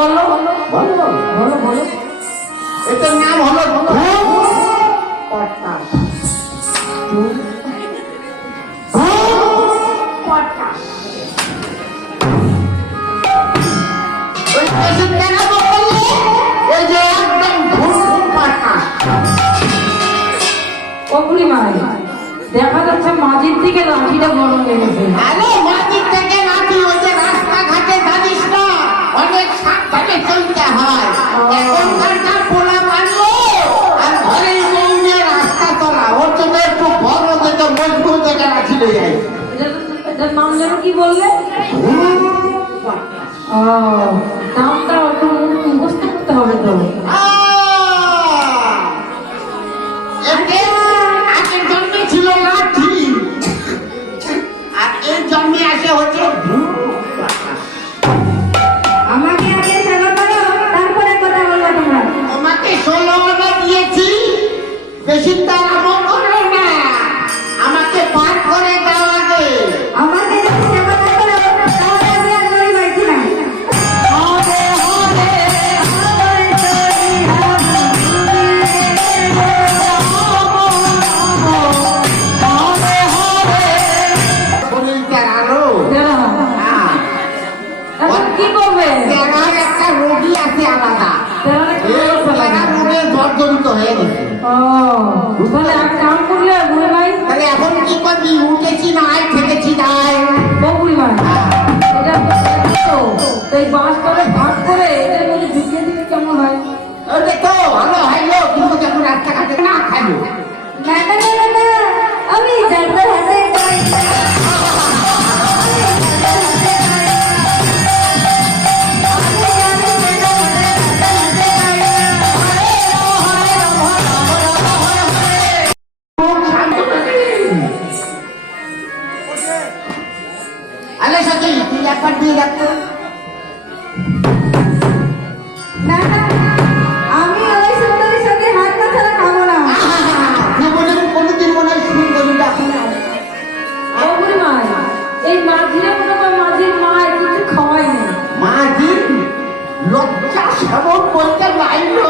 বলো বলো বলো বলো। এটার নাম হলো দেখা যাচ্ছে মাঝির থেকে লাঠিটা গরম লেগেছে। মাটির থেকে লাঠি, ওই যে রাস্তাঘাটে জানিস না অনেক সাবধানে চলতে হয়। এখনকার যা পোলা পারলো আর ঘরের বউ নিয়ে রাস্তা চলা, ওর জন্য একটু বড় যেটা মজবুত একটা লাঠি নিয়ে যায়। এটার নাম যেন কি বললে? নামটা একটু মুখস্থ করতে হবে তো। আগের জন্মে ছিল লাঠি আর এর জন্মে আসে হচ্ছে আমাকে আগে সেবা করো, তারপরে কথা বলবো তোমরা। তোমাকে 16 আনা দিয়েছি, বেশি তাড়াতাড়ি করো না, আমাকে পার করে দাও আগে। আমাকে যদি সেবা না করো তাহলে আমি আর বাড়ি বাড়ছি না। শরীরটার আলো এখন কি করবে? তেনার একটা রোগী আছে আলাদা, তেনার রোগে জর্জরিত হয়ে গেছে। তাহলে এক কাম করলে বুড়ি ভাই, তাহলে এখন কি করবি? উঠেছি নাই, থেকেছি নাই। বুড়ি ভাই এটা তো এই বাঁশটাকে ভাগ করে এদের মধ্যে ঢুকিয়ে দিলে কেমন হয়? ওটা তো ভালো হইলো, কিন্তু যখন রাস্তাঘাটে না খাইলো। না না না না না, আমি যাদের হাতে খাই। আলে সাথী তুই একবার দিয়ে রাখতো। না না, আমি ওই সুন্দরীর সাথে হাত না ছাড়া খাবো না। জীবনে কোনোদিন মনে হয় সুন্দরী ডাকি না। বুড়ি ভাই এই মাঝিরে মনে হয় মাঝির মা কিছু খাওয়াই নেই। মাঝি লজ্জা সবক বলতে লাইলো।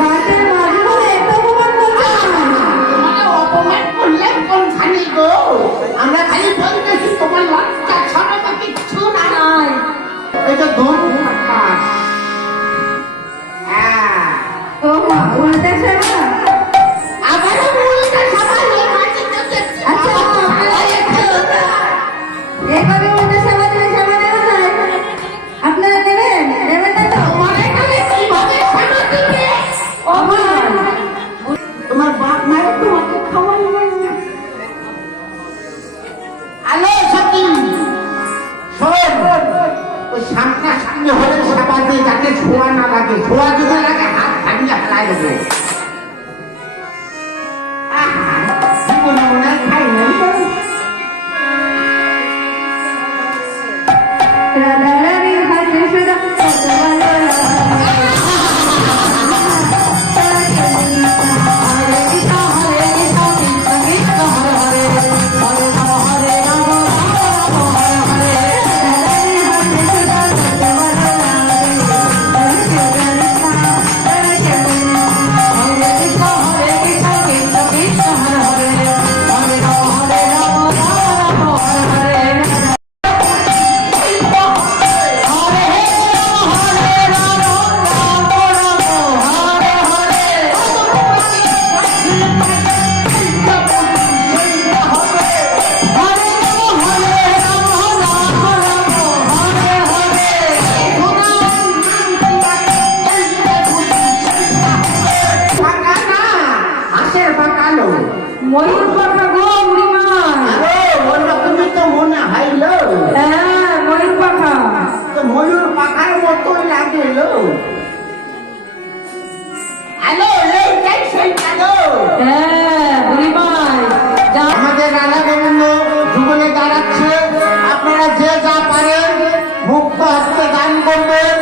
গাছের মাঝে বলে এত অপমান করছো না। তোমাকে অপমান করলে কোনখানে গো? আমরা খালি বলতেছি তোমার লজ্জা ছড়ানো কিচ্ছু না। নাই এটা ধূপ আকাশ। হ্যাঁ ও মা, উল্টা সেবা। আবার উল্টা সবাই এই মাঝিটা দেখছি। আচ্ছা, এভাবে উল্টা সেবা দিলে সেবা দেওয়া যায়? আপনারা নেবেন? নেবেন না তো? তোমার এখানে কিভাবে সেবা দিবে? ও বুড়ি ভাই তোমার বাপ মায়ের তোমাকে খাওয়াই না। আলো সত্যি শোন, ওই সামনা সামনে হলে সেবা দিয়ে যাতে ছোঁয়া না লাগে, ছোঁয়া যদি লাগে হাত ভাঙিয়ে ফেলাই দেবো। জীবনে মনে হয় খাই নাই তো। রাধা রানীর হাতে সুধা কত ভালো লাগে। হরে কৃষ্ণ কৃষ্ণ কৃষ্ণ হরে হরে হরে রাম হরে রাম রাম রাম হরে হরে। রানীর হাতে সুধা কত ভালো লাগে। হরে কৃষ্ণ হরে কৃষ্ণ হরে কৃষ্ণ কৃষ্ণ কৃষ্ণ হরে হরে হরে রাম রাম রাম হরে হরে। পাকা না, হাঁসের পাকালো। ময়ূর পাখা গো বুড়ি মা। আরে ওরকমই তো মনে হইলো। হ্যাঁ ময়ূর পাখা। তো ময়ূর পাখার মতোই লাগলো। হ্যালো, এইটাই সেইটা গো। হ্যাঁ বুড়ি মাই যা আমাদের রাধা গোবিন্দ যুগলে দাঁড়াচ্ছে, আপনারা যে যা পারেন মুক্ত হস্তে দান করবেন।